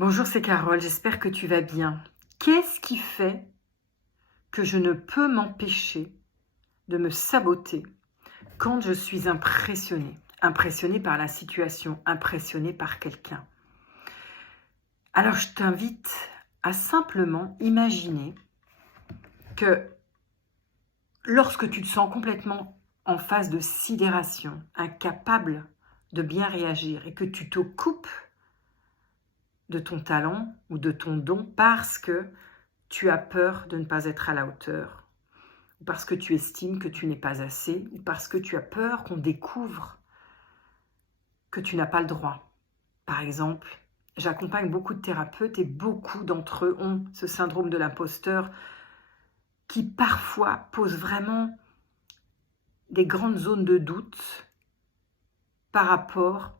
Bonjour, c'est Carole, j'espère que tu vas bien. Qu'est-ce qui fait que je ne peux m'empêcher de me saboter quand je suis impressionnée? Impressionnée par la situation, impressionnée par quelqu'un. Alors je t'invite à simplement imaginer que lorsque tu te sens complètement en phase de sidération, incapable de bien réagir et que tu te coupes de ton talent ou de ton don parce que tu as peur de ne pas être à la hauteur, ou parce que tu estimes que tu n'es pas assez, ou parce que tu as peur qu'on découvre que tu n'as pas le droit. Par exemple, j'accompagne beaucoup de thérapeutes et beaucoup d'entre eux ont ce syndrome de l'imposteur qui parfois pose vraiment des grandes zones de doute par rapport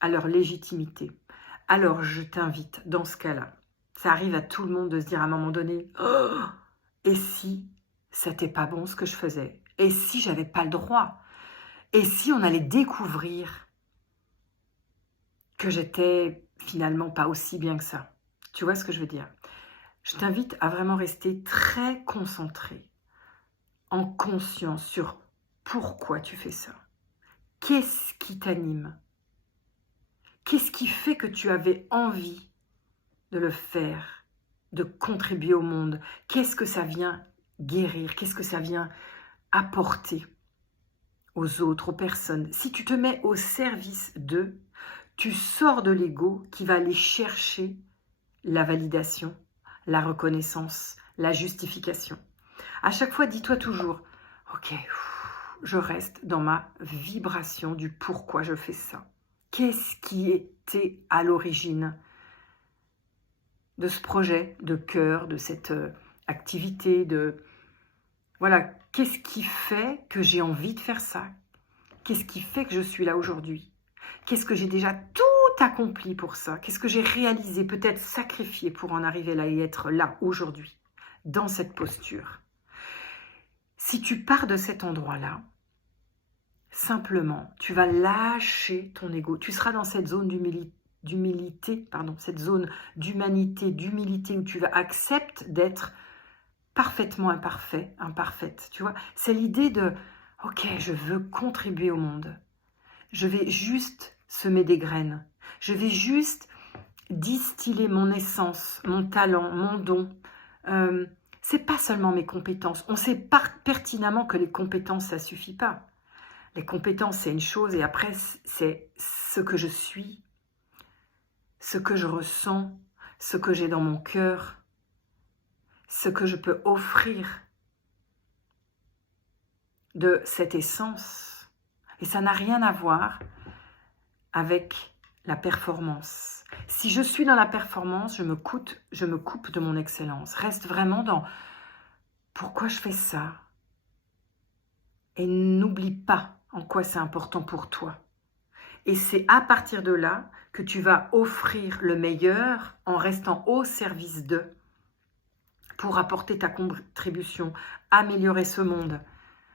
à leur légitimité. Alors je t'invite dans ce cas-là, ça arrive à tout le monde de se dire à un moment donné « Oh, et si c'était pas bon ce que je faisais? Et si j'avais pas le droit? Et si on allait découvrir que j'étais finalement pas aussi bien que ça ?» Tu vois ce que je veux dire? Je t'invite à vraiment rester très concentré, en conscience sur pourquoi tu fais ça. Qu'est-ce qui t'anime? Qu'est-ce qui fait que tu avais envie de le faire, de contribuer au monde? Qu'est-ce que ça vient guérir? Qu'est-ce que ça vient apporter aux autres, aux personnes? Si tu te mets au service d'eux, tu sors de l'ego qui va aller chercher la validation, la reconnaissance, la justification. À chaque fois, dis-toi toujours, ok, je reste dans ma vibration du pourquoi je fais ça. Qu'est-ce qui était à l'origine de ce projet de cœur, de cette activité, voilà, qu'est-ce qui fait que j'ai envie de faire ça? Qu'est-ce qui fait que je suis là aujourd'hui? Qu'est-ce que j'ai déjà tout accompli pour ça? Qu'est-ce que j'ai réalisé, peut-être sacrifié pour en arriver là et être là aujourd'hui, dans cette posture? Si tu pars de cet endroit-là, simplement, tu vas lâcher ton ego. Tu seras dans cette zone d'humilité, cette zone d'humanité, d'humilité où tu vas accepter d'être parfaitement imparfait, imparfaite. Tu vois, c'est l'idée de, ok, je veux contribuer au monde. Je vais juste semer des graines. Je vais juste distiller mon essence, mon talent, mon don. C'est pas seulement mes compétences. On sait pertinemment que les compétences, ça suffit pas. Les compétences, c'est une chose, et après, c'est ce que je suis, ce que je ressens, ce que j'ai dans mon cœur, ce que je peux offrir de cette essence. Et ça n'a rien à voir avec la performance. Si je suis dans la performance, je me coupe de mon excellence. Reste vraiment dans pourquoi je fais ça. Et n'oublie pas en quoi c'est important pour toi. Et c'est à partir de là que tu vas offrir le meilleur en restant au service d'eux pour apporter ta contribution, améliorer ce monde.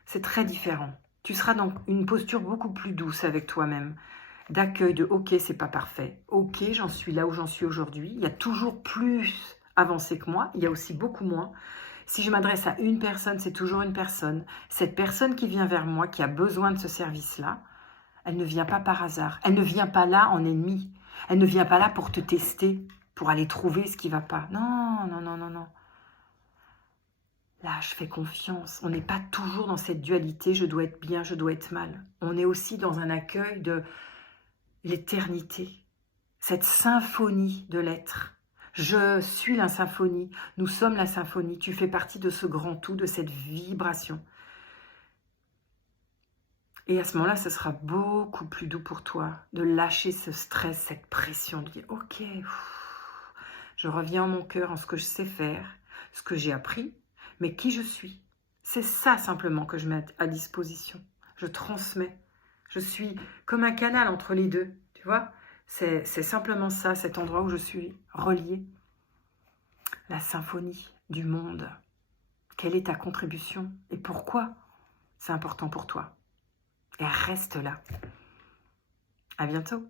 C'est très différent. Tu seras dans une posture beaucoup plus douce avec toi-même, d'accueil de « ok, c'est pas parfait, ok, j'en suis là où j'en suis aujourd'hui, il y a toujours plus avancé que moi, il y a aussi beaucoup moins. Si je m'adresse à une personne, c'est toujours une personne. Cette personne qui vient vers moi, qui a besoin de ce service-là, elle ne vient pas par hasard. Elle ne vient pas là en ennemi. Elle ne vient pas là pour te tester, pour aller trouver ce qui ne va pas. Non, non, non, non, non. Là, je fais confiance. On n'est pas toujours dans cette dualité, je dois être bien, je dois être mal. On est aussi dans un accueil de l'éternité, cette symphonie de l'être. Je suis la symphonie, nous sommes la symphonie. Tu fais partie de ce grand tout, de cette vibration. Et à ce moment-là, ce sera beaucoup plus doux pour toi de lâcher ce stress, cette pression, de dire « Ok, je reviens en mon cœur, en ce que je sais faire, ce que j'ai appris, mais qui je suis. » C'est ça simplement que je mets à disposition. Je transmets. Je suis comme un canal entre les deux, tu vois. C'est simplement ça, cet endroit où je suis reliée. La symphonie du monde. Quelle est ta contribution et pourquoi c'est important pour toi? Et reste là. À bientôt.